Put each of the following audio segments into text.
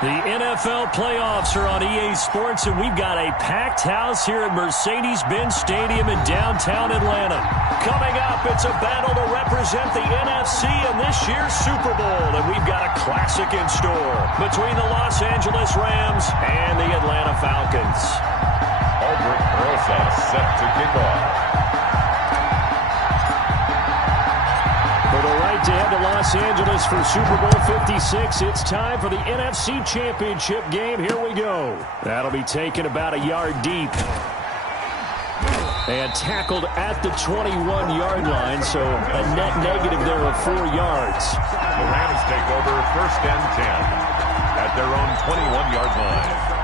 The NFL playoffs are on EA Sports, and we've got a packed house here at Mercedes-Benz Stadium in downtown Atlanta. Coming up, it's a battle to represent the NFC in this year's Super Bowl, and we've got a classic in store between the Los Angeles Rams and the Atlanta Falcons. Aldrich Process set to kick off. For the right to head to Los Angeles for Super Bowl 56, it's time for the NFC Championship game. Here we go. That'll be taken about a yard deep. And tackled at the 21-yard line, so a net negative there of 4 yards. The Rams take over 1st and 10 at their own 21-yard line.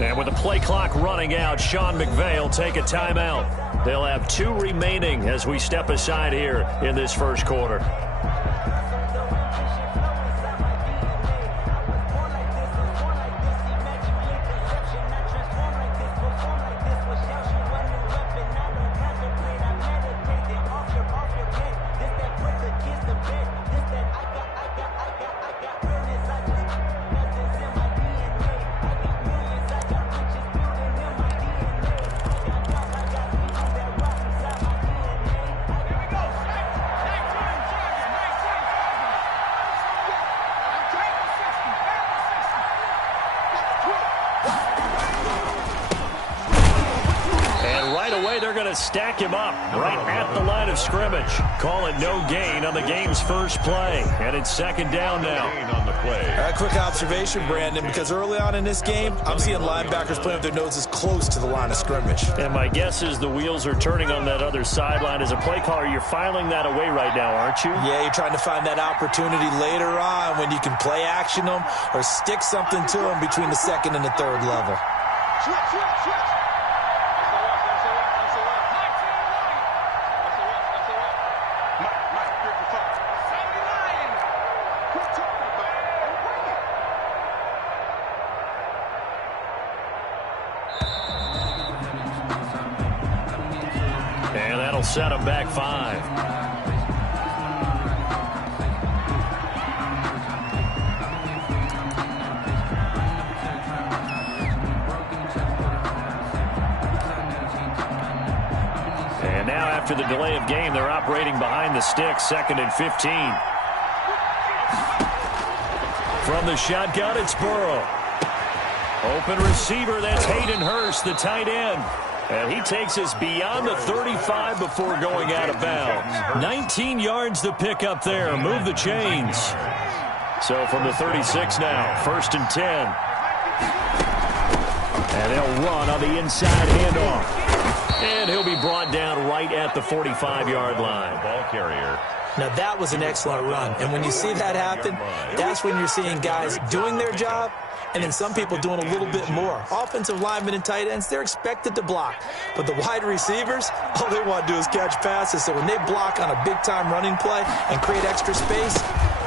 And with the play clock running out, Sean McVay will take a timeout. They'll have 2 remaining as we step aside here in this first quarter. Stack him up right at the line of scrimmage. Call it no gain on the game's first play. And it's 2nd down now. On the play. A quick observation, Brandon, because early on in this game, I'm seeing linebackers playing with their noses close to the line of scrimmage. And my guess is the wheels are turning on that other sideline. As a play caller, you're filing that away right now, aren't you? Yeah, you're trying to find that opportunity later on when you can play action them or stick something to them between the 2nd and the 3rd level. Switch. And that'll set him back 5. And now after the delay of game, they're operating behind the sticks, 2nd and 15. From the shotgun, it's Burrow. Open receiver, that's Hayden Hurst, the tight end. And he takes us beyond the 35 before going out of bounds. 19 yards to pick up there. Move the chains. So from the 36 now, 1st and 10. And they'll run on the inside handoff. And he'll be brought down right at the 45-yard line. Ball carrier. Now, that was an excellent run. And when you see that happen, that's when you're seeing guys doing their job and then some people doing a little bit more. Offensive linemen and tight ends, they're expected to block. But the wide receivers, all they want to do is catch passes. So when they block on a big-time running play and create extra space,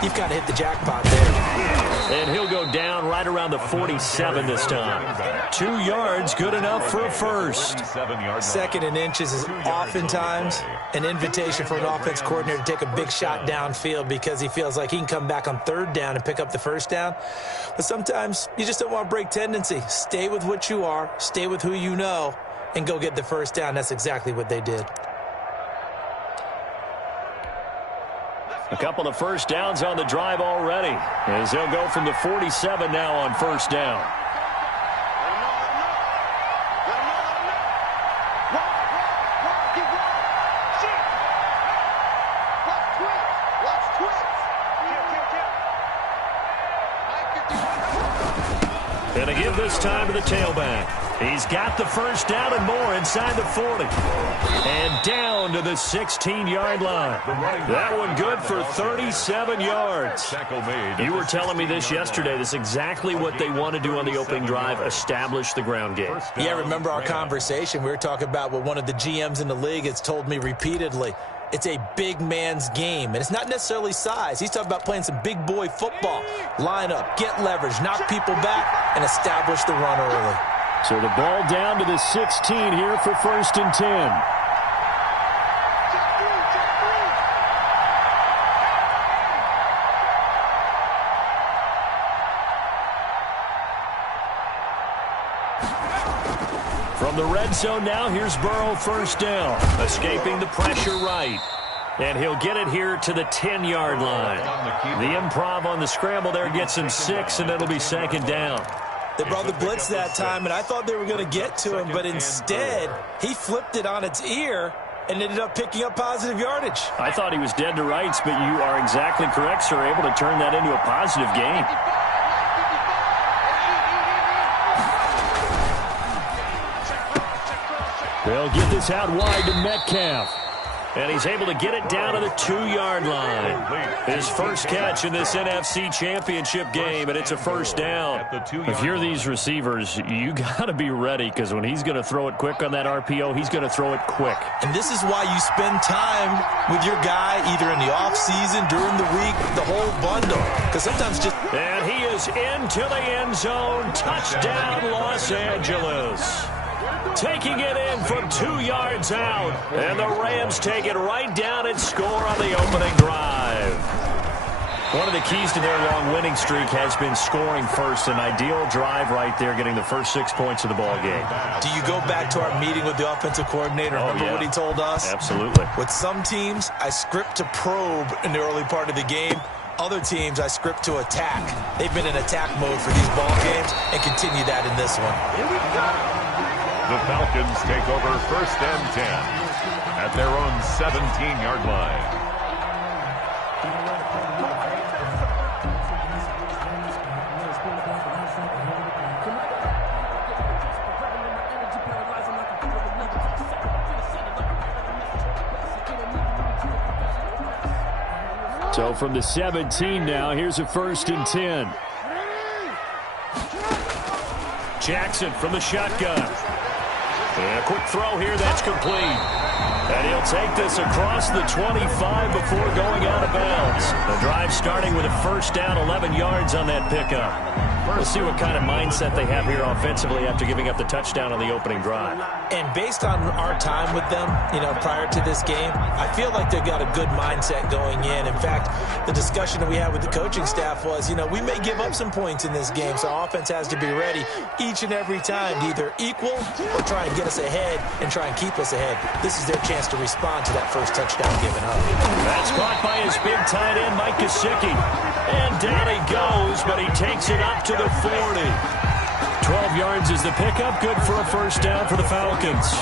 you've got to hit the jackpot there. And he'll go down right around the 47 this time. 2 yards, good enough for a first. 2nd and inches is oftentimes an invitation for an offense coordinator to take a big shot downfield because he feels like he can come back on 3rd down and pick up the 1st down. But sometimes you just don't want to break tendency. Stay with what you are, stay with who you know, and go get the 1st down. That's exactly what they did. A couple of 1st downs on the drive already, as they'll go from the 47 now on 1st down. give this time to the tailback. He's got the first down and more inside the 40. And down to the 16-yard line. That one good for 37 yards. You were telling me this yesterday. This is exactly what they want to do on the opening drive, establish the ground game. Yeah, remember our conversation? We were talking about what one of the GMs in the league has told me repeatedly. It's a big man's game, and it's not necessarily size. He's talking about playing some big boy football. Line up, get leverage, knock people back, and establish the run early. So the ball down to the 16 here for 1st and 10. From the red zone now, here's Burrow, 1st down. Escaping the pressure right. And he'll get it here to the 10-yard line. The improv on the scramble there gets him 6, and it'll be 2nd down. They brought the blitz that time, and I thought they were going to get to him, but instead, he flipped it on its ear and ended up picking up positive yardage. I thought he was dead to rights, but you are exactly correct, sir, able to turn that into a positive gain. They'll get this out wide to Metcalf. And he's able to get it down to the 2-yard line. His first catch in this NFC Championship game, and it's a 1st down. If you're these receivers, you got to be ready, because when he's going to throw it quick on that RPO, he's going to throw it quick. And this is why you spend time with your guy, either in the offseason, during the week, the whole bundle. Because sometimes just... And he is into the end zone. Touchdown, Los Angeles. Taking it in from 2 yards out. And the Rams take it right down and score on the opening drive. One of the keys to their long winning streak has been scoring first. An ideal drive right there, getting the first 6 points of the ball game. Do you go back to our meeting with the offensive coordinator? Remember what he told us? Absolutely. With some teams, I script to probe in the early part of the game. Other teams, I script to attack. They've been in attack mode for these ball games and continue that in this one. Here we go. The Falcons take over 1st and 10 at their own 17-yard line. So from the 17 now, here's a 1st and 10. Jackson from the shotgun. And a quick throw here, that's complete. And he'll take this across the 25 before going out of bounds. The drive starting with a 1st down, 11 yards on that pickup. We'll see what kind of mindset they have here offensively after giving up the touchdown on the opening drive. And based on our time with them, prior to this game, I feel like they've got a good mindset going in. In fact, the discussion that we had with the coaching staff was, we may give up some points in this game, so our offense has to be ready each and every time to either equal or try and get us ahead and try and keep us ahead. This is their chance to respond to that first touchdown given up. That's caught by his big tight end, Mike Gesicki. And down he goes, but he takes it up to the 40. 12 yards is the pickup. Good for a 1st down for the Falcons.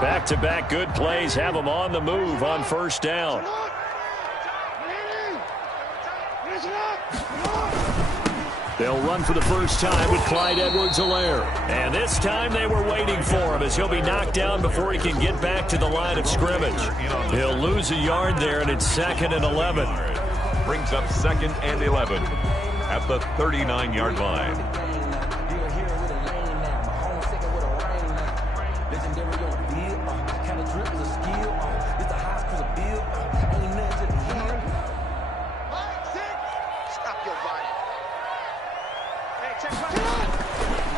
Back-to-back good plays have them on the move on 1st down. They'll run for the first time with Clyde Edwards-Helaire. And this time they were waiting for him, as he'll be knocked down before he can get back to the line of scrimmage. He'll lose a yard there, and it's 2nd and 11. Brings up 2nd and 11 at the 39-yard line.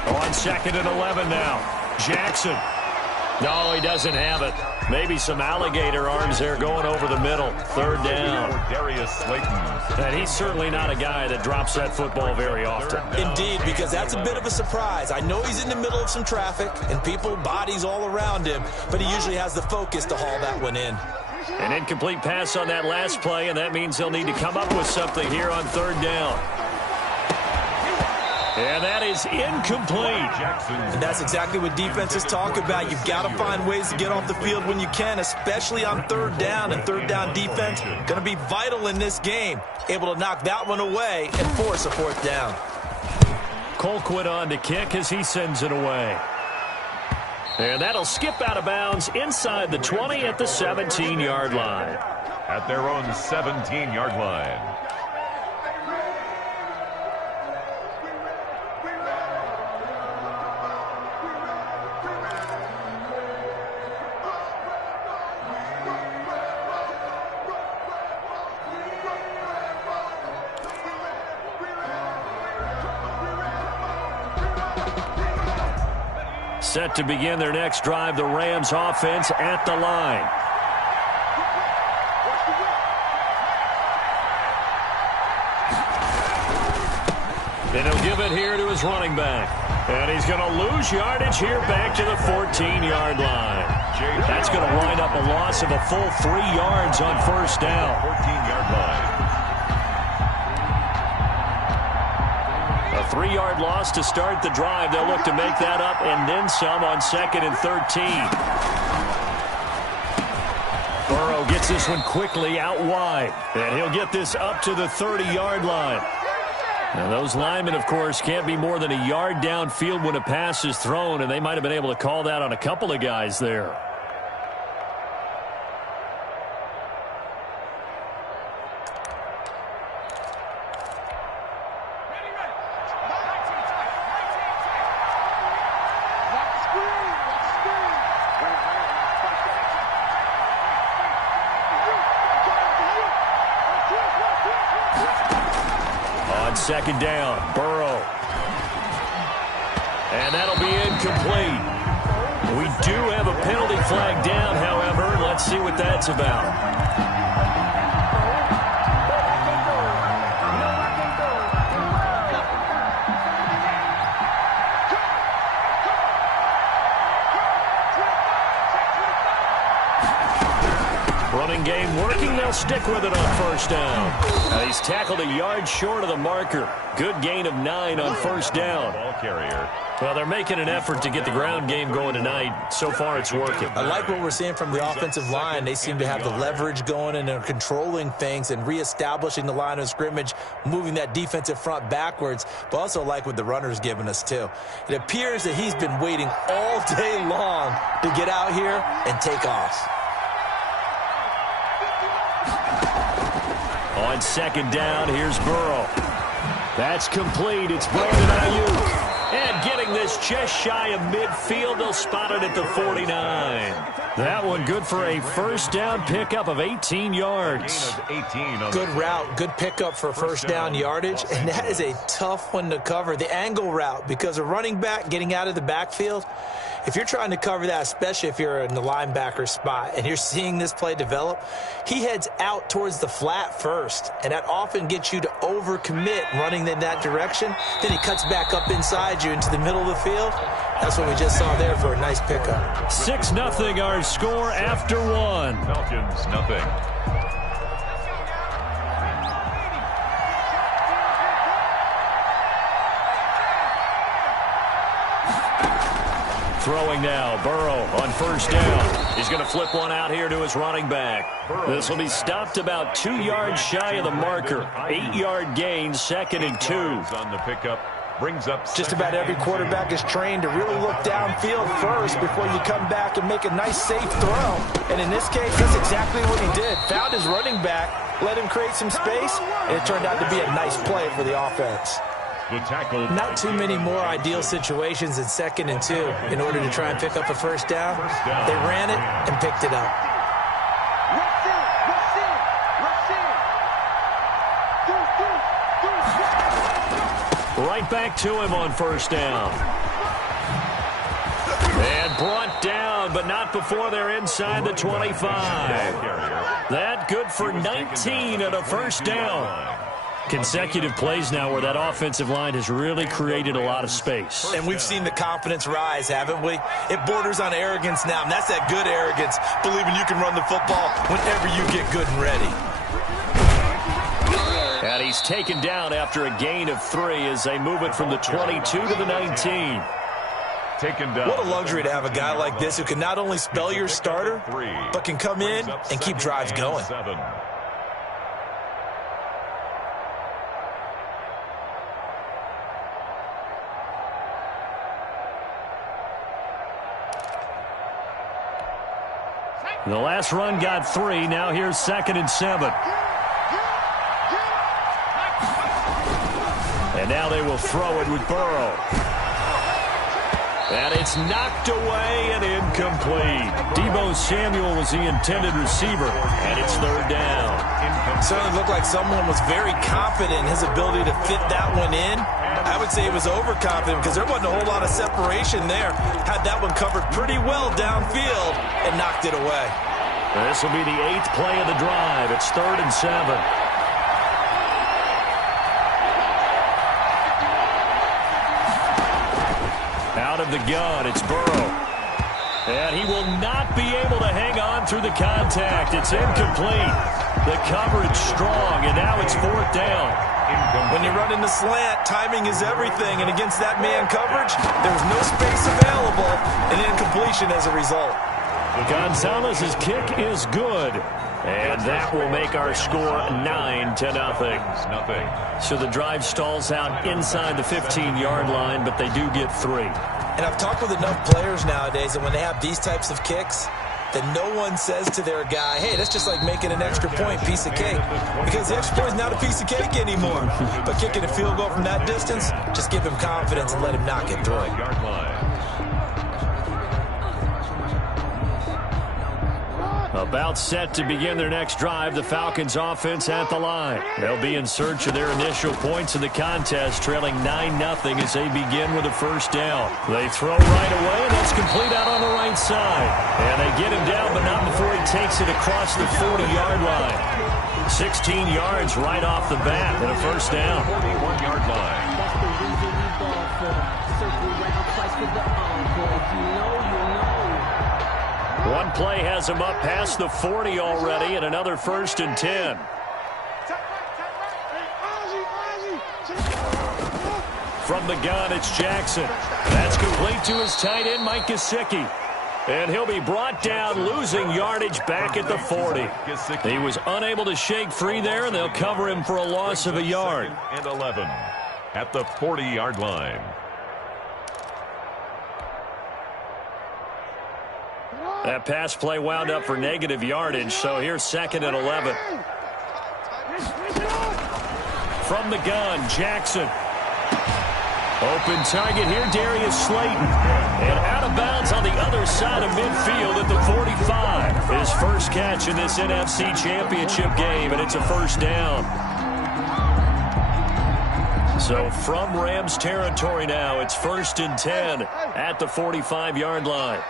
On 2nd and 11 now. Jackson. No, he doesn't have it. Maybe some alligator arms there going over the middle. 3rd down. Darius Slayton. And he's certainly not a guy that drops that football very often. Indeed, because that's a bit of a surprise. I know he's in the middle of some traffic and people, bodies all around him, but he usually has the focus to haul that one in. An incomplete pass on that last play, and that means they'll need to come up with something here on 3rd down. And that is incomplete. And that's exactly what defenses talk about. You've got to find ways to get off the field when you can, especially on third down. And third down defense going to be vital in this game. Able to knock that one away and force a fourth down. Colquitt on to kick as he sends it away. And that'll skip out of bounds inside the 20 at the 17-yard line. At their own 17-yard line. Set to begin their next drive, the Rams offense at the line. And he'll give it here to his running back. And he's going to lose yardage here back to the 14-yard line. That's going to wind up a loss of a full 3 yards on first down. 14-yard line. A 3-yard loss to start the drive. They'll look to make that up and then some on 2nd and 13. Burrow gets this one quickly out wide. And he'll get this up to the 30-yard line. Now those linemen, of course, can't be more than a yard downfield when a pass is thrown, and they might have been able to call that on a couple of guys there. Second down, Burrow. And that'll be incomplete. We do have a penalty flag down, however. Let's see what that's about. Running game working. They'll stick with it on first down. He's tackled a yard short of the marker. Good gain of 9 on first down. Ball carrier. Well, they're making an effort to get the ground game going tonight. So far, it's working. I like what we're seeing from the offensive line. They seem to have the leverage going, and they're controlling things and reestablishing the line of scrimmage, moving that defensive front backwards, but also like what the runner's giving us, too. It appears that he's been waiting all day long to get out here and take off. On second down, here's Burrow. That's complete. It's Brandon Ayuk. And getting this just shy of midfield, they'll spot it at the 49. That one good for a first down pickup of 18 yards. Good route, good pickup for first down yardage, and that is a tough one to cover. The angle route, because a running back getting out of the backfield, if you're trying to cover that, especially if you're in the linebacker spot and you're seeing this play develop, he heads out towards the flat first, and that often gets you to overcommit running in that direction. Then he cuts back up inside you into the middle of the field. That's what we just saw there for a nice pickup. 6-0 our score after one. Falcons, nothing. Throwing now, Burrow on first down. He's going to flip one out here to his running back. This will be stopped about 2 yards shy of the marker. 8-yard gain, 2nd and 2. On the pickup, brings up. Just about every quarterback is trained to really look downfield first before you come back and make a nice, safe throw. And in this case, that's exactly what he did. Found his running back, let him create some space, and it turned out to be a nice play for the offense. Not too many more ideal situations in 2nd and 2 in order to try and pick up a first down. They ran it and picked it up. Right back to him on first down. And brought down, but not before they're inside the 25. That good for 19 and a first down. Consecutive plays now where that offensive line has really created a lot of space. And we've seen the confidence rise, haven't we? It borders on arrogance now, and that's that good arrogance, believing you can run the football whenever you get good and ready. And he he's taken down after a gain of 3 as they move it from the 22 to the 19. Taken down. What a luxury to have a guy like this who can not only spell your starter, but can come in and keep drives going. The last run got 3. Now here's 2nd and 7. And now they will throw it with Burrow. And it's knocked away and incomplete. Deebo Samuel was the intended receiver, and it's 3rd down. It certainly looked like someone was very confident in his ability to fit that one in. I would say he was overconfident because there wasn't a whole lot of separation there. Had that one covered pretty well downfield and knocked it away. This will be the 8th play of the drive. It's 3rd and 7. Out of the gun, it's Burrow. And he will not be able to hang on through the contact. It's incomplete. The coverage strong, and now it's 4th down. When you run in the slant, timing is everything, and against that man coverage, there's no space available, and incompletion as a result. Gonzalez's kick is good, and that will make our score 9-0. So the drive stalls out inside the 15-yard line, but they do get 3. And I've talked with enough players nowadays that when they have these types of kicks, that no one says to their guy, hey, that's just like making an extra point, piece of cake. Because the extra point is not a piece of cake anymore. But kicking a field goal from that distance, just give him confidence and let him knock it through. About set to begin their next drive, the Falcons offense at the line. They'll be in search of their initial points in the contest, trailing 9-0 as they begin with a 1st down. They throw right away, and that's complete out on the right side. And they get him down, but not before he takes it across the 40-yard line. 16 yards right off the bat and a 1st down. 41-yard line. That's the reason we ball for. Circle round twice with the encore. You know. One play has him up past the 40 already, and another 1st and 10. From the gun, it's Jackson. That's complete to his tight end, Mike Gesicki. And he'll be brought down, losing yardage back at the 40. He was unable to shake free there, and they'll cover him for a loss of a yard. And 11 at the 40-yard line. That pass play wound up for negative yardage, so here's 2nd and 11. From the gun, Jackson. Open target here, Darius Slayton. And out of bounds on the other side of midfield at the 45. His first catch in this NFC Championship game, and it's a 1st down. So from Rams territory now, it's 1st and 10 at the 45-yard line.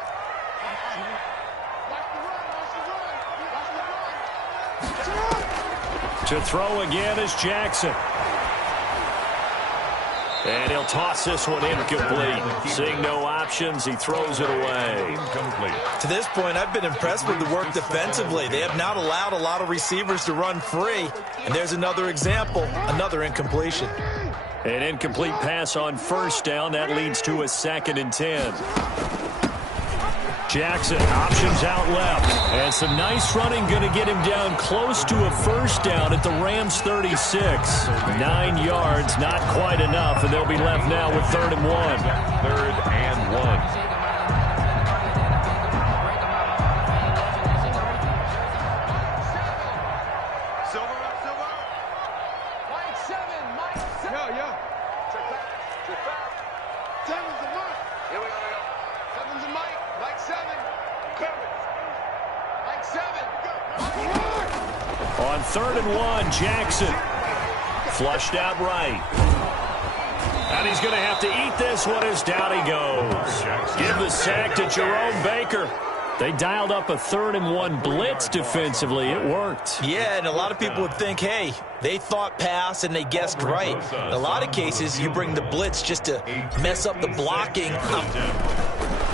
To throw again is Jackson. And he'll toss this one incomplete. Seeing no options, he throws it away. Incomplete. To this point, I've been impressed with the work defensively. They have not allowed a lot of receivers to run free. And there's another example, another incompletion. An incomplete pass on 1st down. That leads to a 2nd and 10. Jackson, options out left. And some nice running going to get him down close to a 1st down at the Rams 36. 9 yards, not quite enough, and they'll be left now with 3rd and 1. 3rd and 1. On 3rd and 1, Jackson flushed out right. And he's going to have to eat this one as down he goes. Give the sack to Jerome Baker. They dialed up a 3rd and 1 blitz defensively. It worked. Yeah, and a lot of people would think, hey, they thought pass and they guessed right. In a lot of cases, you bring the blitz just to mess up the blocking.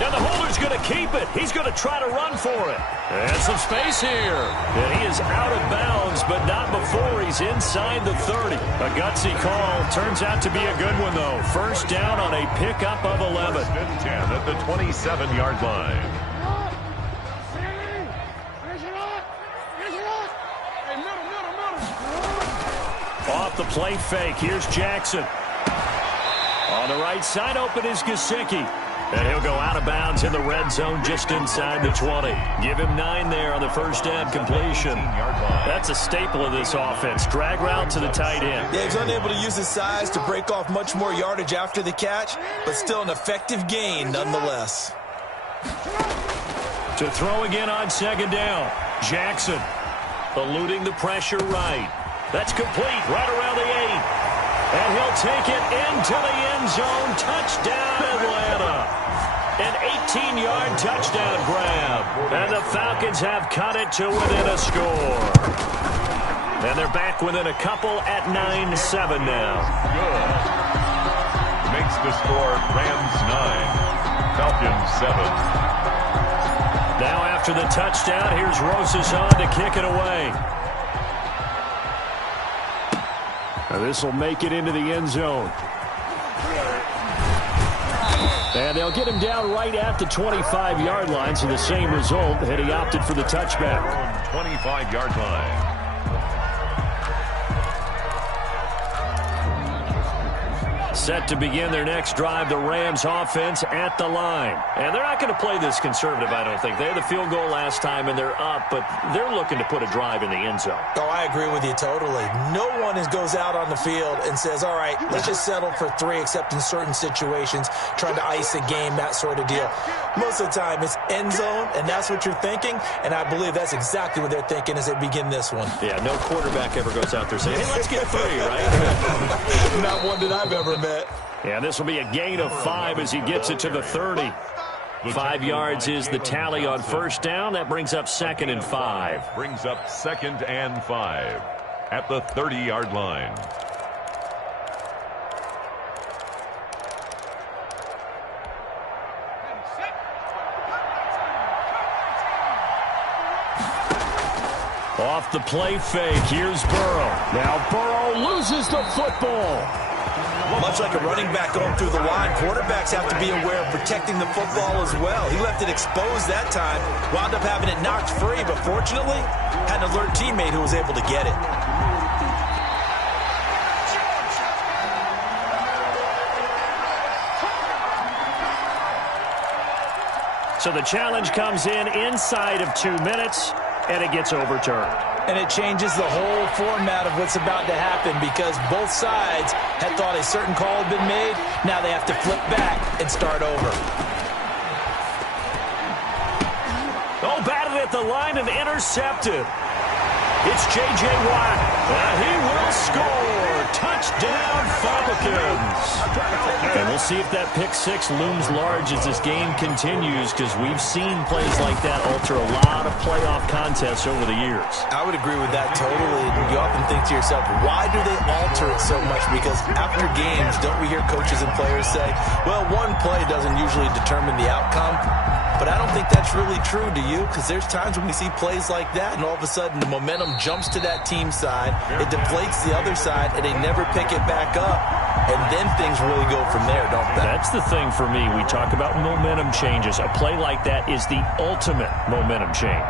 And the holder's going to keep it. He's going to try to run for it. And some space here. And he is out of bounds, but not before he's inside the 30. A gutsy call. Turns out to be a good one, though. First down on a pickup of 11. First and 10 at the 27-yard line. Off the play fake. Here's Jackson. On the right side, open is Gesicki. And he'll go out of bounds in the red zone just inside the 20. Give him 9 there on the first down completion. That's a staple of this offense. Drag route to the tight end. Yeah, he's unable to use his size to break off much more yardage after the catch, but still an effective gain nonetheless. To throw again on second down. Jackson eluding the pressure right. That's complete right around the 8. And he'll take it into the end zone. Touchdown, Atlanta. An 18-yard touchdown grab. And the Falcons have cut it to within a score. And they're back within a couple at 9-7 now. Good. Makes the score Rams 9, Falcons 7. Now after the touchdown, here's Rosas on to kick it away. This will make it into the end zone. And they'll get him down right at the 25-yard line, so the same result had he opted for the touchback. 25-yard line. Set to begin their next drive, the Rams offense at the line. And they're not going to play this conservative, I don't think. They had the field goal last time, and they're up, but they're looking to put a drive in the end zone. Oh, I agree with you totally. No one goes out on the field and says, all right, let's just settle for 3, except in certain situations, trying to ice a game, that sort of deal. Most of the time, it's end zone, and that's what you're thinking, and I believe that's exactly what they're thinking as they begin this one. Yeah, no quarterback ever goes out there saying, hey, let's get 3, right? Not one that I've ever met. Yeah, this will be a gain of 5 as he gets it to the 30. 5 yards is the tally on first down. That brings up 2nd and 5. Brings up 2nd and 5 at the 30-yard line. Off the play fake, here's Burrow. Now Burrow loses the football. Much like a running back going through the line, quarterbacks have to be aware of protecting the football as well. He left it exposed that time, wound up having it knocked free, but fortunately, had an alert teammate who was able to get it. So the challenge comes in inside of 2 minutes, and it gets overturned. And it changes the whole format of what's about to happen because both sides had thought a certain call had been made. Now they have to flip back and start over. Oh, batted at the line and intercepted. It's J.J. Watt. And he will score. Touchdown, Falcons. And we'll see if that pick 6 looms large as this game continues because we've seen plays like that alter a lot of playoff contests over the years. I would agree with that totally. You often think to yourself, why do they alter it so much? Because after games, don't we hear coaches and players say, well, one play doesn't usually determine the outcome. But I don't think that's really true, do you? Because there's times when we see plays like that, and all of a sudden the momentum jumps to that team side, it deflates the other side, and they never pick it back up. And then things really go from there, don't they? That's the thing for me. We talk about momentum changes. A play like that is the ultimate momentum change.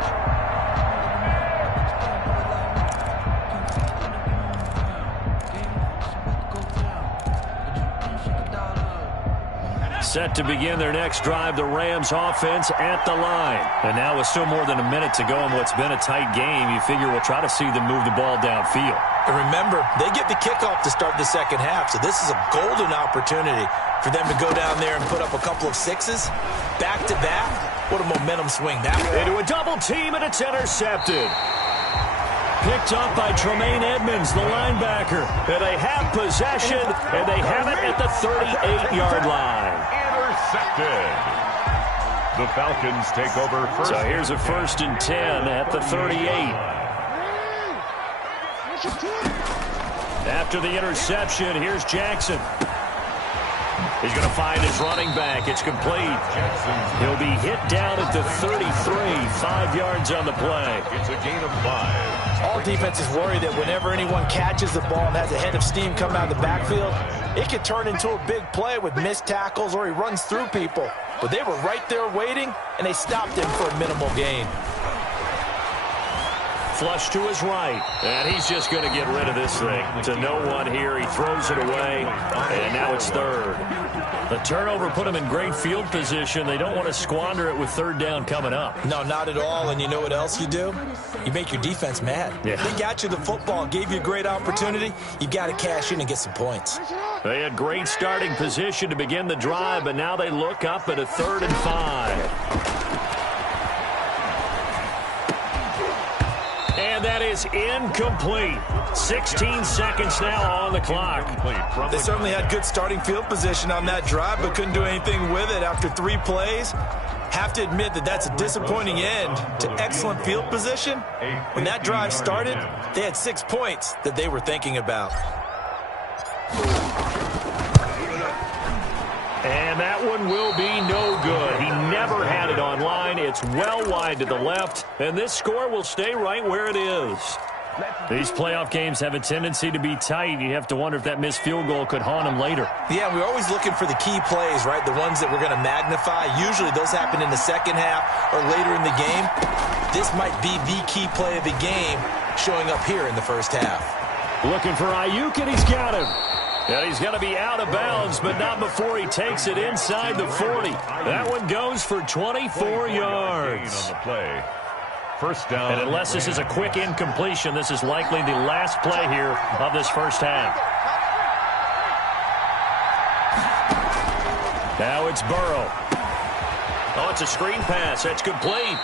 Set to begin their next drive, the Rams offense at the line. And now with still more than a minute to go in what's been a tight game, you figure we'll try to see them move the ball downfield. And remember, they get the kickoff to start the second half, so this is a golden opportunity for them to go down there and put up a couple of 6s back-to-back. What a momentum swing that was. Into a double team, and it's intercepted. Picked up by Tremaine Edmonds, the linebacker. And they have possession, and they have it at the 38-yard line. Intercepted. The Falcons take over first. So here's a 1st and 10 at the 38. After the interception, here's Jackson. He's going to find his running back. It's complete. He'll be hit down at the 33, 5 yards on the play. It's a gain of 5. All defenses worry that whenever anyone catches the ball and has a head of steam coming out of the backfield, it could turn into a big play with missed tackles or he runs through people. But they were right there waiting, and they stopped him for a minimal gain. Flush to his right, and he's just going to get rid of this thing. To no one here, he throws it away, and now it's third. The turnover put him in great field position. They don't want to squander it with third down coming up. No, not at all, and you know what else you do? You make your defense mad. Yeah. They got you the football, gave you a great opportunity. You got to cash in and get some points. They had great starting position to begin the drive, but now they look up at a 3rd and 5. And that is incomplete. 16 seconds now on the clock. They certainly had good starting field position on that drive, but couldn't do anything with it after 3 plays. Have to admit that that's a disappointing end to excellent field position. When that drive started, they had 6 points that they were thinking about. And that one will be no good. He never had it on line. It's well wide to the left, and this score will stay right where it is. These playoff games have a tendency to be tight. You have to wonder if that missed field goal could haunt him later. Yeah, we're always looking for the key plays, right? The ones that we're going to magnify. Usually those happen in the second half or later in the game. This might be the key play of the game showing up here in the first half. Looking for Ayuk, and he's got him. And he's going to be out of bounds, but not before he takes it inside the 40. That one goes for 24 yards. On the play. First down. And unless this is a quick incompletion, this is likely the last play here of this first half. Now it's Burrow. Oh, it's a screen pass. That's complete.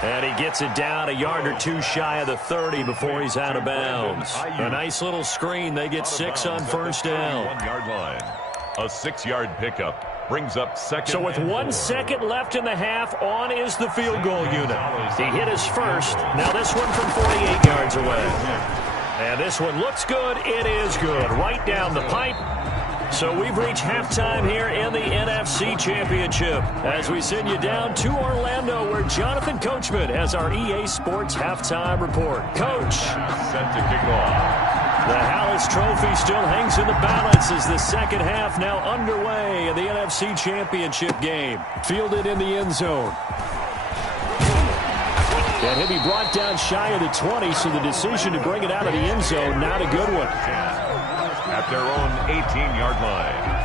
And he gets it down a yard or 2 shy of the 30 before he's out of bounds. A nice little screen. They get 6 on first down. 1-yard line. A 6-yard pickup brings up second. So with 1 second left in the half, on is the field goal unit. He hit his first. Now this one from 48 yards away. And this one looks good. It is good. Right down the pipe. So we've reached halftime here in the NFC Championship as we send you down to Orlando where Jonathan Coachman has our EA Sports Halftime Report. Coach. Set to kick off. The Hallis Trophy still hangs in the balance as the second half now underway in the NFC Championship game. Fielded in the end zone. And he'll be brought down shy of the 20, so the decision to bring it out of the end zone, not a good one. At their own 18-yard line.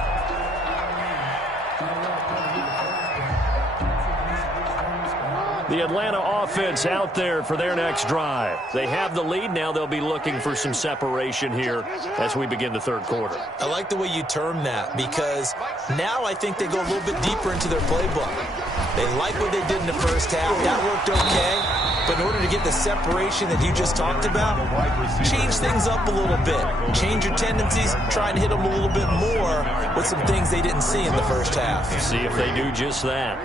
The Atlanta offense out there for their next drive. They have the lead. Now they'll be looking for some separation here as we begin the third quarter. I like the way you term that because now I think they go a little bit deeper into their playbook. They like what they did in the first half. That worked okay. But in order to get the separation that you just talked about, change things up a little bit. Change your tendencies. Try and hit them a little bit more with some things they didn't see in the first half. See if they do just that.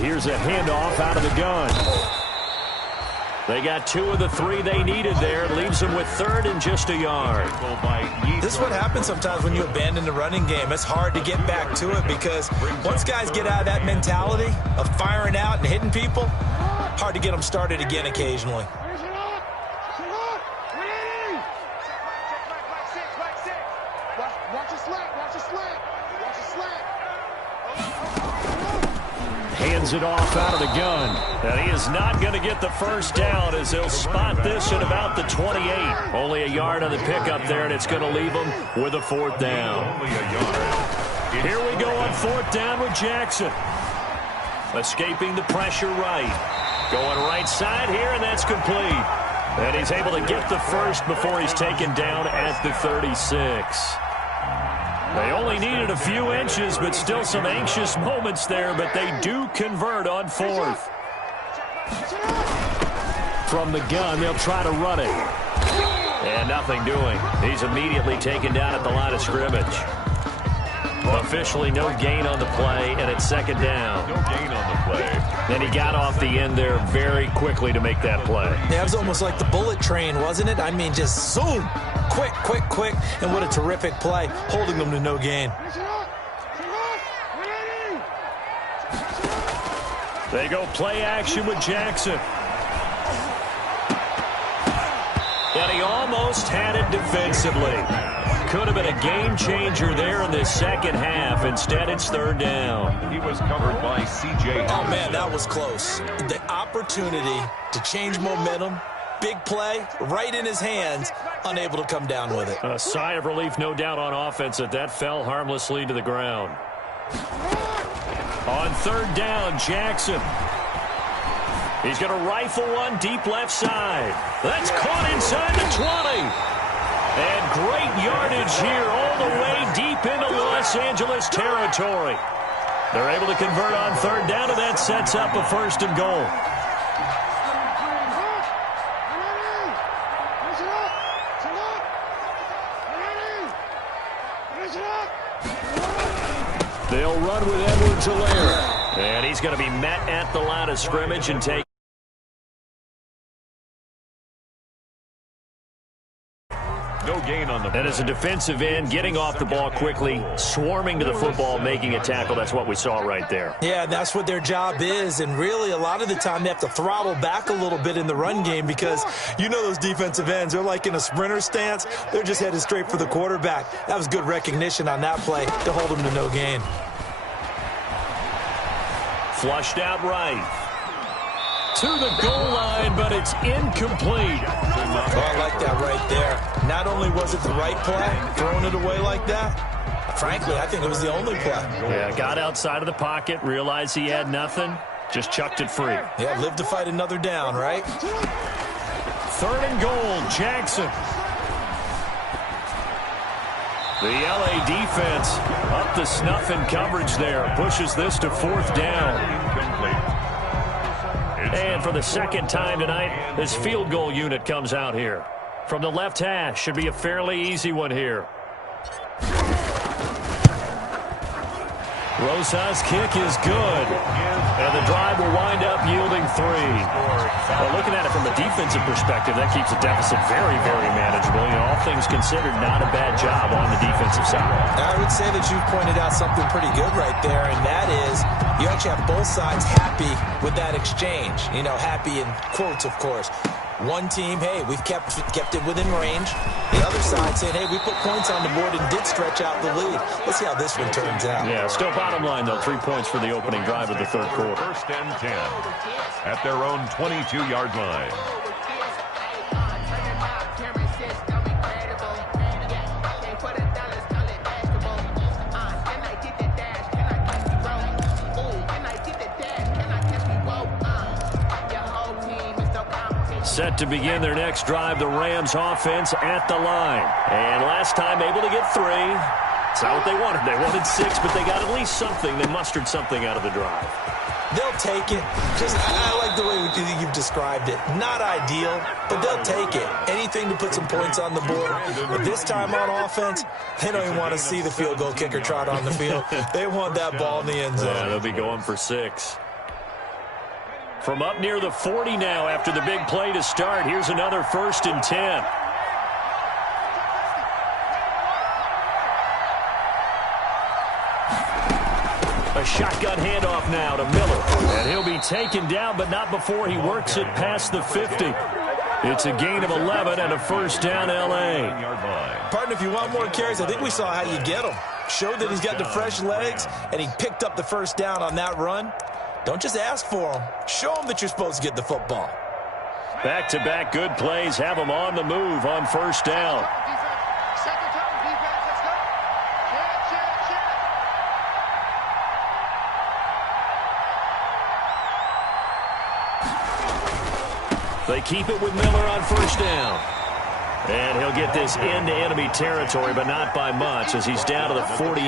Here's a handoff out of the gun. They got 2 of the 3 they needed there. Leaves them with 3rd and just a yard. This is what happens sometimes when you abandon the running game. It's hard to get back to it because once guys get out of that mentality of firing out and hitting people, hard to get them started again occasionally. Hands it off out of the gun. And he is not going to get the first down as they'll spot this at about the 28. Only a yard on the pickup there, and it's going to leave them with a 4th down. Here we go on 4th down with Jackson. Escaping the pressure right. Going right side here, and that's complete. And he's able to get the first before he's taken down at the 36. They only needed a few inches, but still some anxious moments there, but they do convert on 4th. From the gun, they'll try to run it. And nothing doing. He's immediately taken down at the line of scrimmage. The officially no gain on the play, and it's second down. No gain on the play. And he got off the end there very quickly to make that play. Yeah, it was almost like the bullet train, wasn't it? I mean, just zoom. Quick, quick, quick. And what a terrific play, holding them to no gain. They go play action with Jackson. And he almost had it defensively. Could have been a game changer there in this second half. Instead, it's third down. He was covered by C.J. Oh, man, that was close. The opportunity to change momentum, big play, right in his hands, unable to come down with it. A sigh of relief, no doubt, on offense that fell harmlessly to the ground. On third down, Jackson. He's going to rifle one deep left side. That's caught inside the 20. And great yardage here all the way deep into Los Angeles territory. They're able to convert on third down, and that sets up a first and goal. They'll run with Edwards-Helaire. And he's going to be met at the line of scrimmage and take. No gain on the play. And as a defensive end, getting off the ball quickly, swarming to the football, making a tackle, that's what we saw right there. Yeah, that's what their job is, and really a lot of the time they have to throttle back a little bit in the run game because you know those defensive ends, they're like in a sprinter stance. They're just headed straight for the quarterback. That was good recognition on that play to hold them to no gain. Flushed out right. To the goal line, but it's incomplete. Oh, I like that right there. Not only was it the right play, throwing it away like that, frankly, I think it was the only play. Yeah, got outside of the pocket, realized he had nothing, just chucked it free. Yeah, live to fight another down, right? Third and goal, Jackson. The LA defense up to snuff in coverage there. Pushes this to fourth down. And for the second time tonight, this field goal unit comes out here. From the left hash, should be a fairly easy one here. Rosa's kick is good. And the drive will wind up yielding 3. Well, looking at it from a defensive perspective, that keeps the deficit very, very manageable. You know, all things considered, not a bad job on the defensive side. I would say that you pointed out something pretty good right there, and that is you actually have both sides happy with that exchange. You know, happy in quotes, of course. One team, hey, we've kept it within range. The other side saying, hey, we put points on the board and did stretch out the lead. Let's see how this one turns out. Yeah, still bottom line, though, 3 points for the opening drive of the third quarter. First and 10 at their own 22-yard line. Set to begin their next drive, the Rams offense at the line. And last time able to get 3. It's not what they wanted. They wanted 6, but they got at least something. They mustered something out of the drive. They'll take it. I like the way you've described it. Not ideal, but they'll take it. Anything to put some points on the board. But this time on offense, they don't even want to see the field goal kicker trot on the field. They want that ball in the end zone. Yeah, they'll be going for 6. From up near the 40 now after the big play to start. Here's another first and 10. A shotgun handoff now to Miller. And he'll be taken down, but not before he works it past the 50. It's a gain of 11 and a first down, L.A. Partner, if you want more carries, I think we saw how you get them. Showed that he's got the fresh legs, and he picked up the first down on that run. Don't just ask for them. Show them that you're supposed to get the football. Back-to-back good plays have them on the move on first down. They keep it with Miller on first down. And he'll get this into enemy territory, but not by much as he's down to the 48.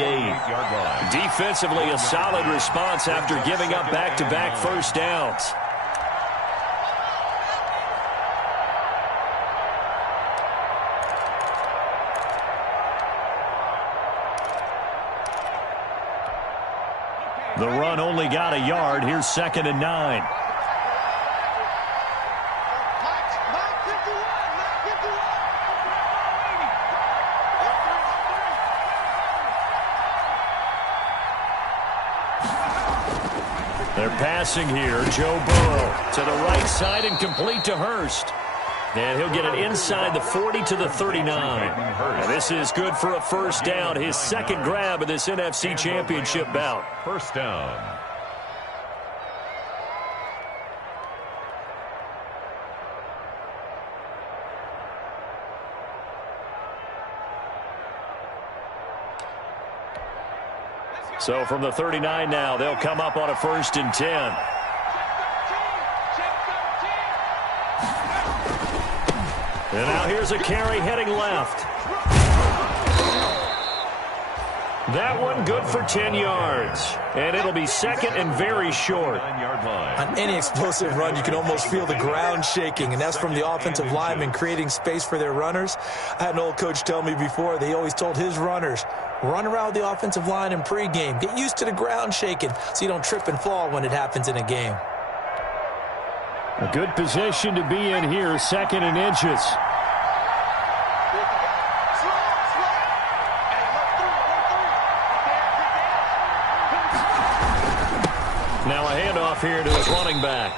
Defensively, a solid response after giving up back-to-back first downs. The run only got a yard. Here's 2nd and 9. They're passing here. Joe Burrow to the right side and complete to Hurst. And he'll get it inside the 40 to the 39. And this is good for a first down. His second grab of this NFC Championship bout. First down. So from the 39 now, they'll come up on a 1st and 10. And now here's a carry heading left. That one good for 10 yards. And it'll be 2nd and very short. On any explosive run, you can almost feel the ground shaking, and that's from the offensive linemen creating space for their runners. I had an old coach tell me before, they always told his runners, run around the offensive line in pregame. Get used to the ground shaking so you don't trip and fall when it happens in a game. A good position to be in here, 2nd and inches. Now a handoff here to his running back.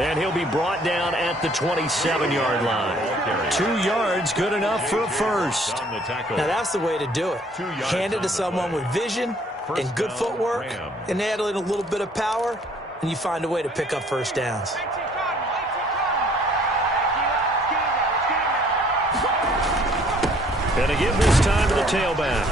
And he'll be brought down at the 27-yard line. 2 yards, good enough for a first. Now that's the way to do it. Hand it to someone with vision and good footwork, and add in a little bit of power, and you find a way to pick up first downs. And a give this time to the tailback.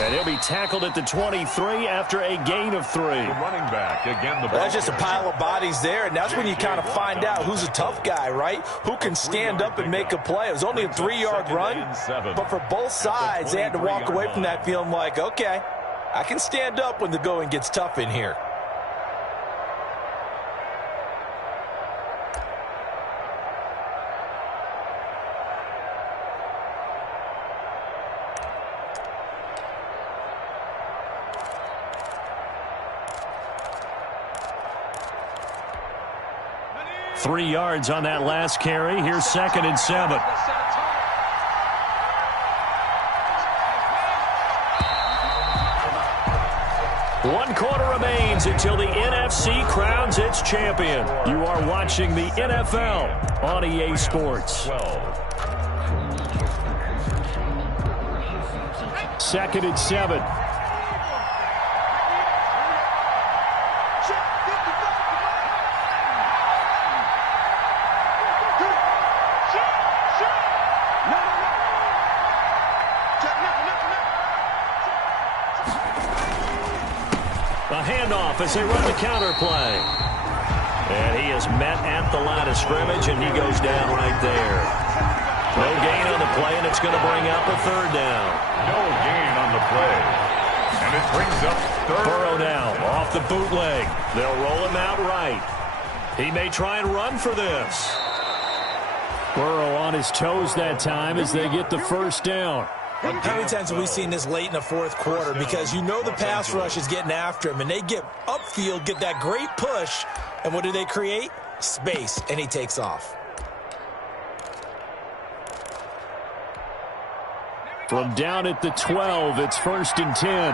And he'll be tackled at the 23 after a gain of 3. The running back, again, the ball. That's just a pile of bodies there, and that's when you kind of find out who's a tough guy, right? Who can stand up and make a play. It was only a 3-yard run, but for both sides, they had to walk away from that feeling like, okay, I can stand up when the going gets tough in here. Three yards on that last carry. Here's 2nd and 7. One quarter remains until the NFC crowns its champion. You are watching the NFL on EA Sports. 2nd and 7. A handoff as they run the counter play. And he is met at the line of scrimmage, and he goes down right there. No gain on the play, and it's going to bring up a 3rd down. No gain on the play. And it brings up 3rd. Burrow now off the bootleg. They'll roll him out right. He may try and run for this. Burrow on his toes that time as they get the 1st down. How many times have we seen this late in the 4th quarter? Because you know the pass rush is getting after him, and they get upfield, get that great push, and what do they create? Space, and he takes off. From down at the 12, it's 1st and 10.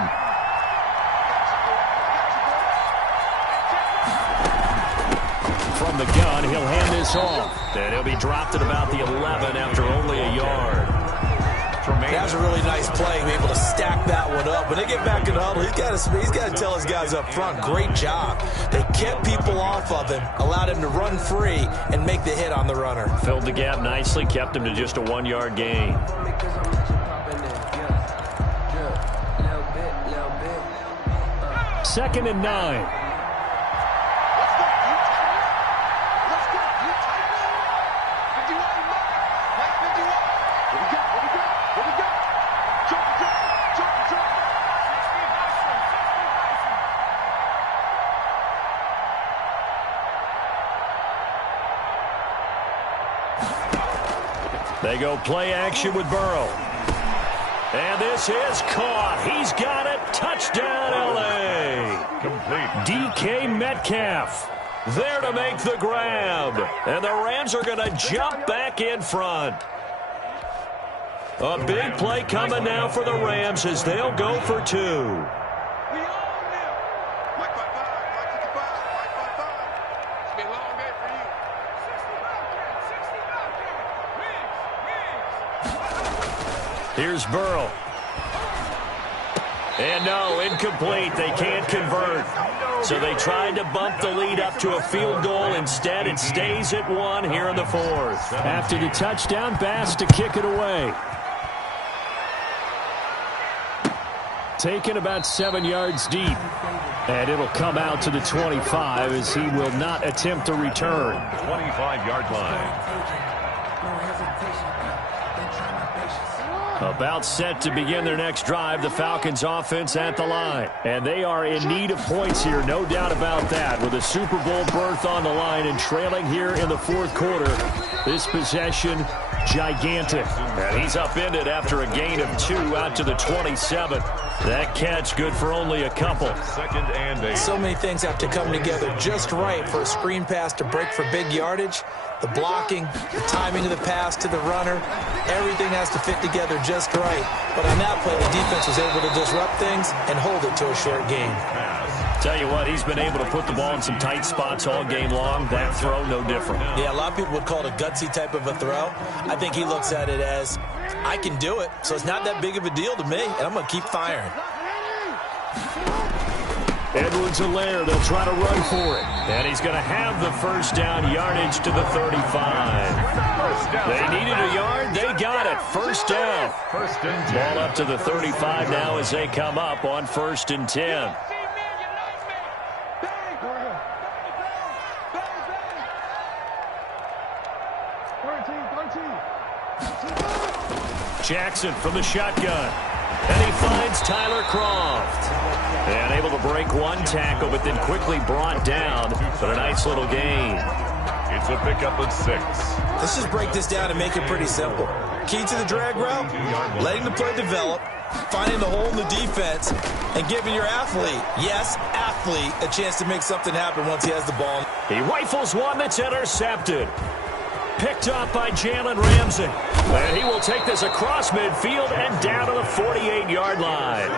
From the gun, he'll hand this off. And he'll be dropped at about the 11 after only a yard. That was a really nice play, be able to stack that one up. When they get back in the huddle, he's got to tell his guys up front, great job. They kept people off of him, allowed him to run free, and make the hit on the runner. Filled the gap nicely, kept him to just a 1-yard gain. Second and 9. They go play action with Burrow. And this is caught. He's got it. Touchdown, L.A. Complete. Metcalf there to make the grab. And the Rams are going to jump back in front. A big play coming now for the Rams as they'll go for 2. Here's Burrow. And no, incomplete. They can't convert. So they tried to bump the lead up to a field goal. Instead, it stays at 1 here in the 4th. After the touchdown, Bass to kick it away. Taken about 7 yards deep. And it'll come out to the 25 as he will not attempt a return. 25-yard line. About set to begin their next drive, the Falcons offense at the line. And they are in need of points here, no doubt about that. With a Super Bowl berth on the line and trailing here in the 4th quarter, this possession gigantic. And he's upended after a gain of 2 out to the 27. That catch good for only a couple. 2nd and 8. So many things have to come together just right for a screen pass to break for big yardage. The blocking, the timing of the pass to the runner, everything has to fit together just right. But on that play, the defense was able to disrupt things and hold it to a short gain. Tell you what, he's been able to put the ball in some tight spots all game long. That throw, no different. Yeah, a lot of people would call it a gutsy type of a throw. I think he looks at it as, I can do it, so it's not that big of a deal to me, and I'm going to keep firing. Edwards-Helaire, they'll try to run for it. And he's going to have the first down, yardage to the 35. They needed a yard. They got it. First down. Ball up to the 35 now as they come up on 1st and 10. Jackson from the shotgun. And he finds Tyler Kroft. And able to break one tackle, but then quickly brought down for a nice little gain. It's a pickup of 6. Let's just break this down and make it pretty simple. Key to the drag route, letting the play develop, finding the hole in the defense, and giving your athlete, yes, athlete, a chance to make something happen once he has the ball. He rifles one that's intercepted. Picked up by Jalen Ramsey. And he will take this across midfield and down to the 48-yard line.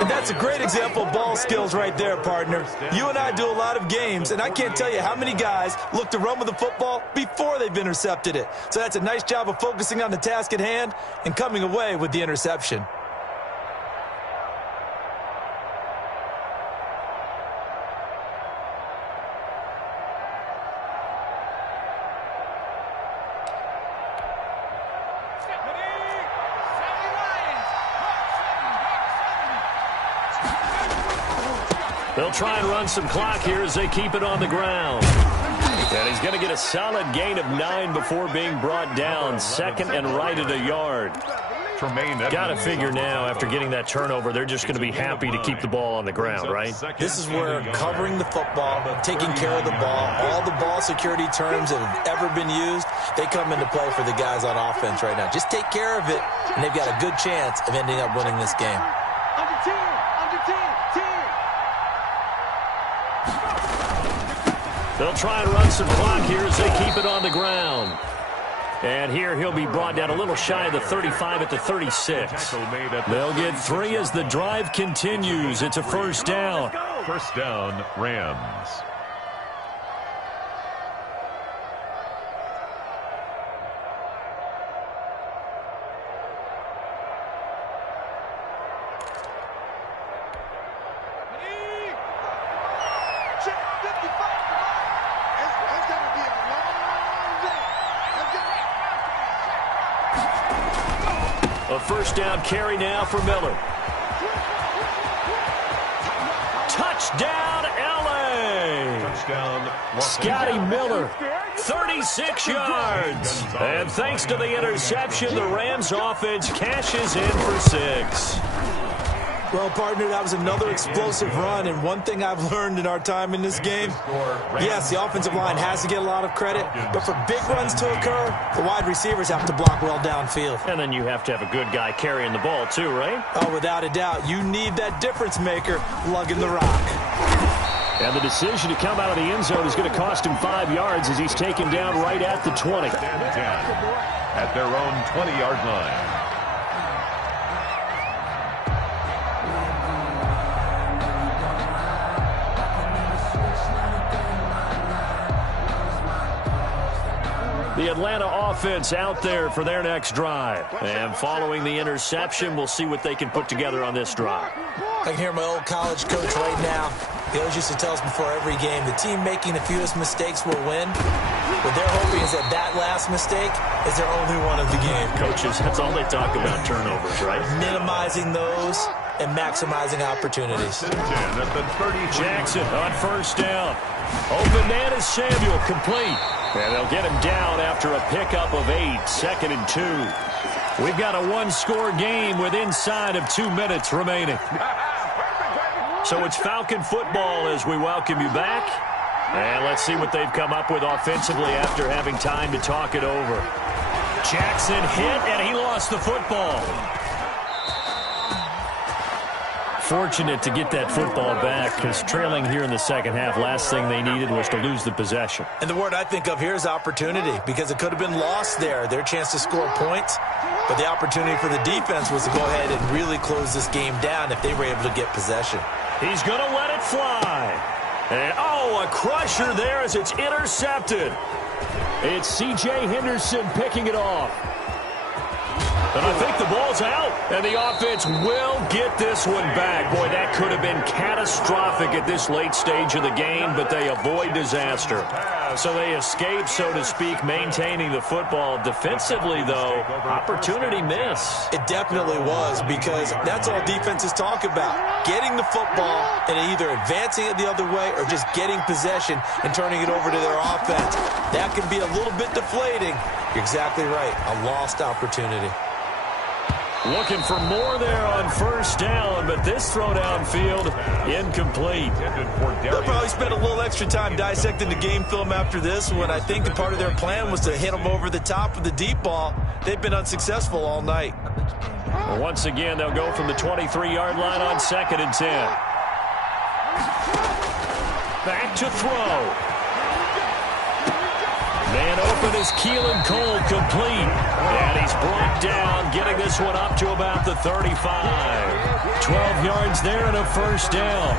And that's a great example of ball skills right there, partner. You and I do a lot of games, and I can't tell you how many guys look to run with the football before they've intercepted it. So that's a nice job of focusing on the task at hand and coming away with the interception. They'll try and run some clock here as they keep it on the ground. And he's going to get a solid gain of 9 before being brought down. 2nd and right at a yard. Got to figure now, after getting that turnover, they're just going to be happy to keep the ball on the ground, right? This is where covering the football, taking care of the ball, all the ball security terms that have ever been used, they come into play for the guys on offense right now. Just take care of it, and they've got a good chance of ending up winning this game. They'll try and run some clock here as they keep it on the ground. And here he'll be brought down a little shy of the 35 at the 36. They'll get 3 as the drive continues. It's a first down. First down, Rams. A first down carry now for Miller. Touchdown, L.A. Touchdown, Scotty Miller, 36 yards. And thanks to the interception, the Rams offense cashes in for 6. Well, partner, that was another explosive run, and one thing I've learned in our time in this game, yes, the offensive line has to get a lot of credit, but for big runs to occur, the wide receivers have to block well downfield. And then you have to have a good guy carrying the ball too, right? Oh, without a doubt. You need that difference maker lugging the rock. And the decision to come out of the end zone is going to cost him 5 yards as he's taken down right at the 20. At their own 20-yard line. The Atlanta offense out there for their next drive. And following the interception, we'll see what they can put together on this drive. I can hear my old college coach right now. He always used to tell us before every game, the team making the fewest mistakes will win. What they're hoping is that that last mistake is their only one of the game. Coaches, that's all they talk about, turnovers, right? Minimizing those and maximizing opportunities. Jackson on first down. Open man is Samuel, complete. And they'll get him down after a pickup of 8, 2nd and 2. We've got a one-score game with inside of 2 minutes remaining. So it's Falcon football as we welcome you back. And let's see what they've come up with offensively after having time to talk it over. Jackson hit, and he lost the football. Fortunate to get that football back because trailing here in the second half, last thing they needed was to lose the possession. And the word I think of here is opportunity because it could have been lost there, their chance to score points. But the opportunity for the defense was to go ahead and really close this game down if they were able to get possession. He's going to let it fly. And, a crusher there as it's intercepted. It's C.J. Henderson picking it off. And I think the ball's out. And the offense will get this one back. Boy, that could have been catastrophic at this late stage of the game, but they avoid disaster. So they escape, so to speak, maintaining the football. Defensively, though, opportunity miss. It definitely was because that's all defenses talk about. Getting the football and either advancing it the other way or just getting possession and turning it over to their offense. That can be a little bit deflating. You're exactly right. A lost opportunity. Looking for more there on first down, but this throw downfield incomplete. They'll probably spend a little extra time dissecting the game film after this when I think the part of their plan was to hit them over the top with the deep ball. They've been unsuccessful all night. Well, once again, they'll go from the 23-yard line on 2nd and 10. Back to throw. Man open is Keelan Cole, complete. And he's brought down, getting this one up to about the 35. 12 yards there and a first down.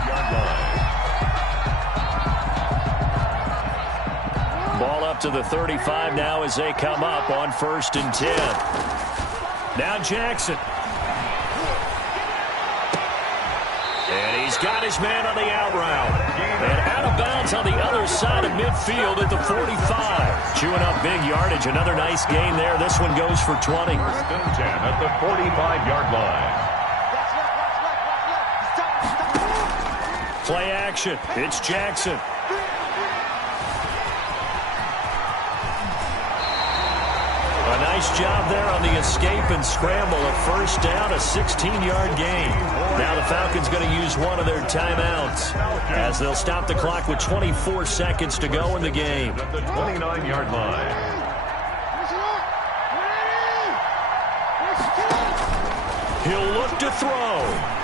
Ball up to the 35 now as they come up on 1st and 10. Now Jackson. And he's got his man on the out route. And out of bounds on the other side of midfield at the 45. Chewing up big yardage. Another nice gain there. This one goes for 20. 1st and 10 at the 45-yard line. Play action. It's Jackson. A nice job there on the escape and scramble. A first down, a 16-yard gain. Now the Falcons going to use one of their timeouts as they'll stop the clock with 24 seconds to go in the game. At the 29-yard line. He'll look to throw.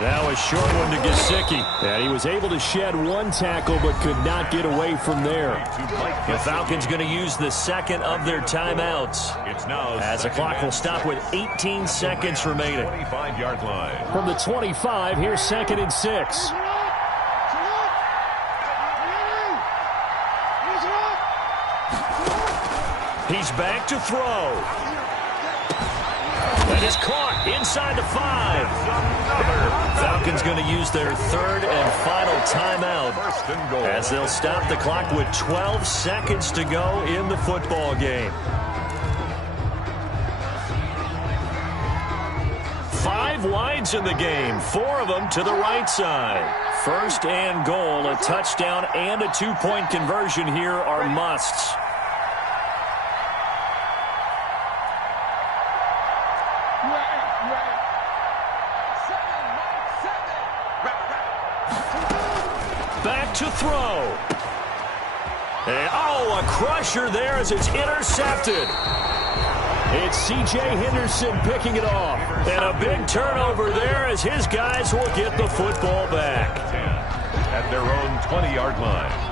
Now a short one to Gesicki. And he was able to shed one tackle but could not get away from there. The Falcons going to use the second of their timeouts as the clock will stop with 18 seconds remaining. 25-yard line. From the 25, here's 2nd and 6. He's back to throw. And it's caught inside the 5. Falcons going to use their 3rd and final timeout as they'll stop the clock with 12 seconds to go in the football game. 5 wides in the game, 4 of them to the right side. 1st and goal, a touchdown and a 2-point conversion here are musts. Back to throw. And, a crusher there as it's intercepted. It's C.J. Henderson picking it off. And a big turnover there as his guys will get the football back. 10 at their own 20-yard line.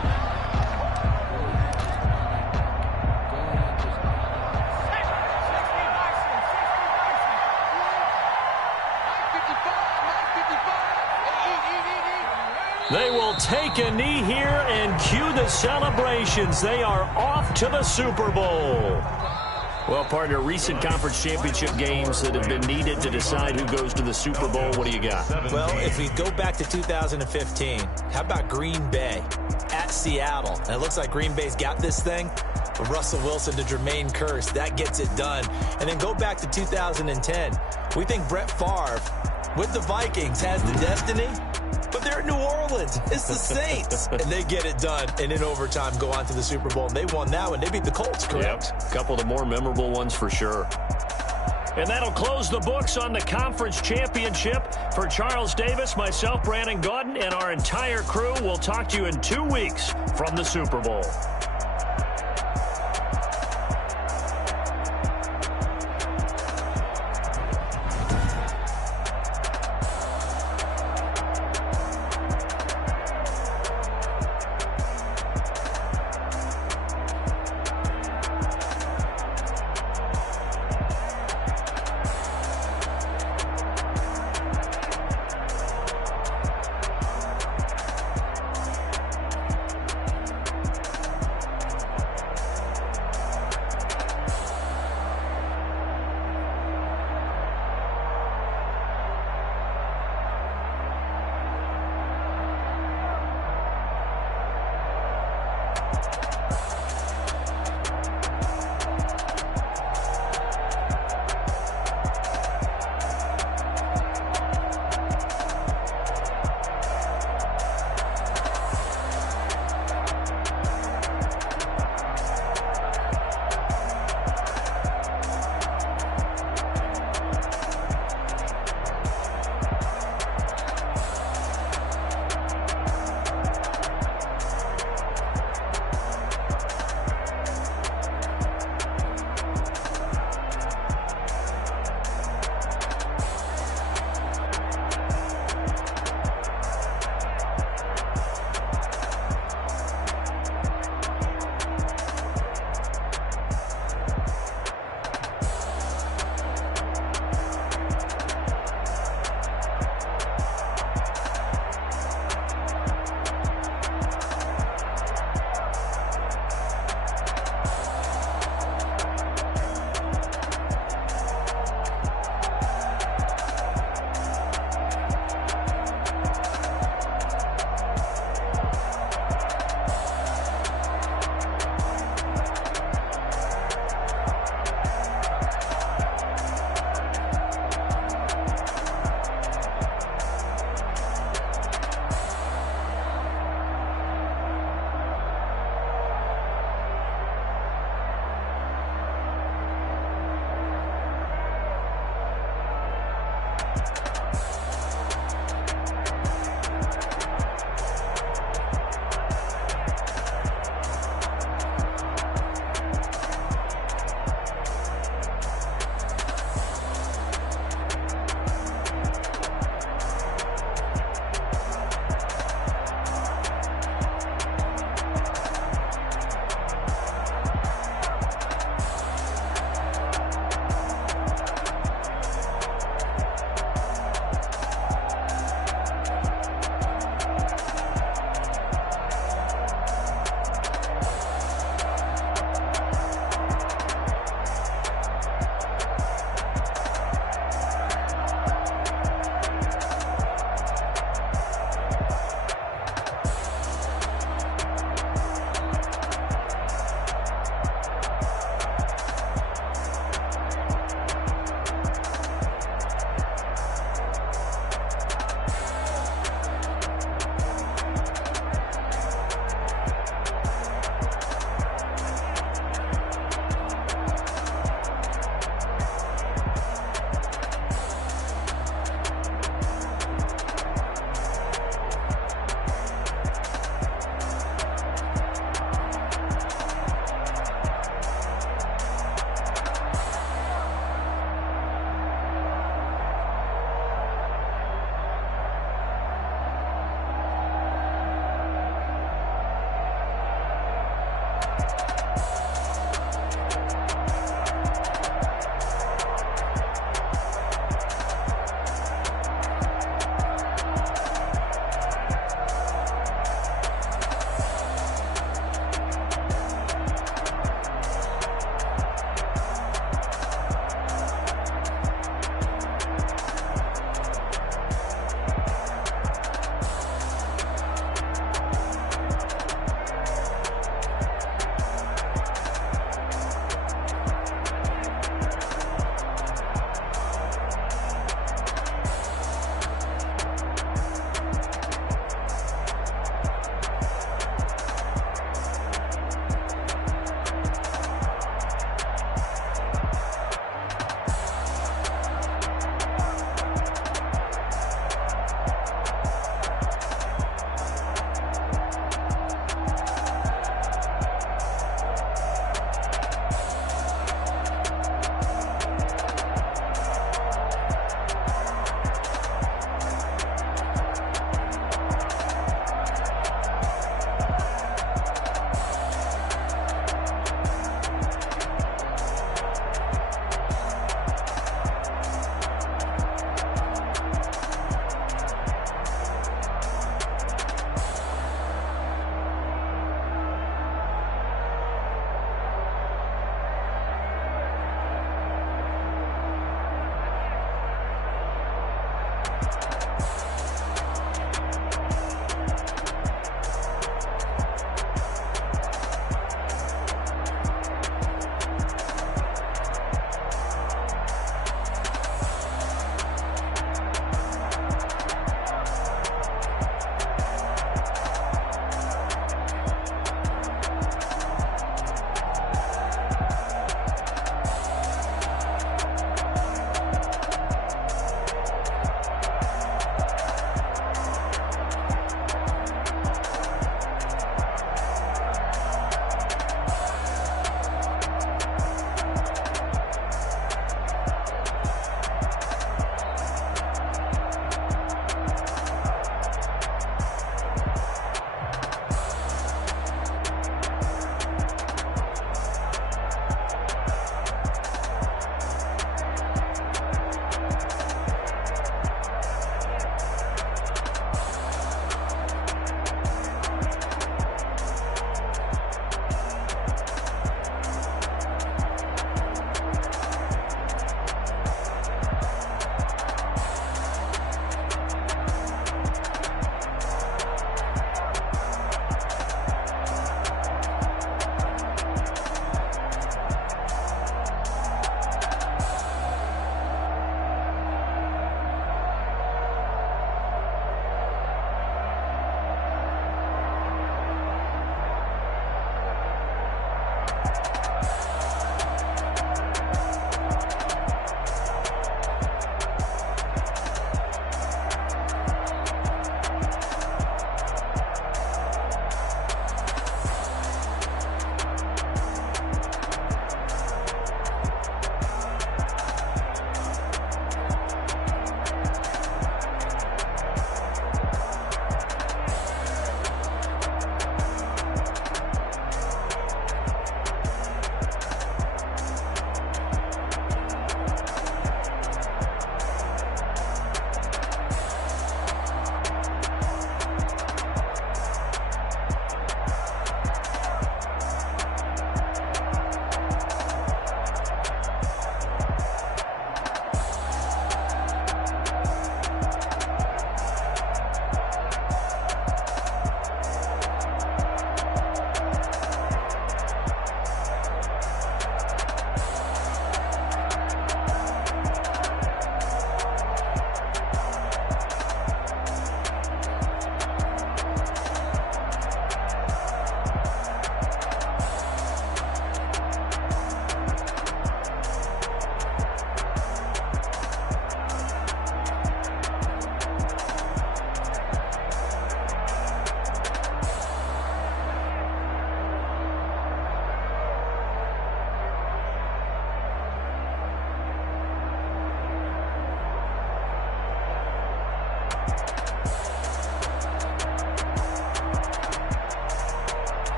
They will take a knee here and cue the celebrations. They are off to the Super Bowl. Well, partner, recent conference championship games that have been needed to decide who goes to the Super Bowl. What do you got? Well, if we go back to 2015, how about Green Bay at Seattle? And it looks like Green Bay's got this thing. From Russell Wilson to Jermaine Kearse, that gets it done. And then go back to 2010. We think Brett Favre with the Vikings has the destiny, but they're in New Orleans. It's the Saints. And they get it done. And in overtime, go on to the Super Bowl. And they won that one. They beat the Colts, correct? Yep. A couple of the more memorable ones for sure. And that'll close the books on the conference championship. For Charles Davis, myself, Brandon Gaudin, and our entire crew, we'll talk to you in 2 weeks from the Super Bowl.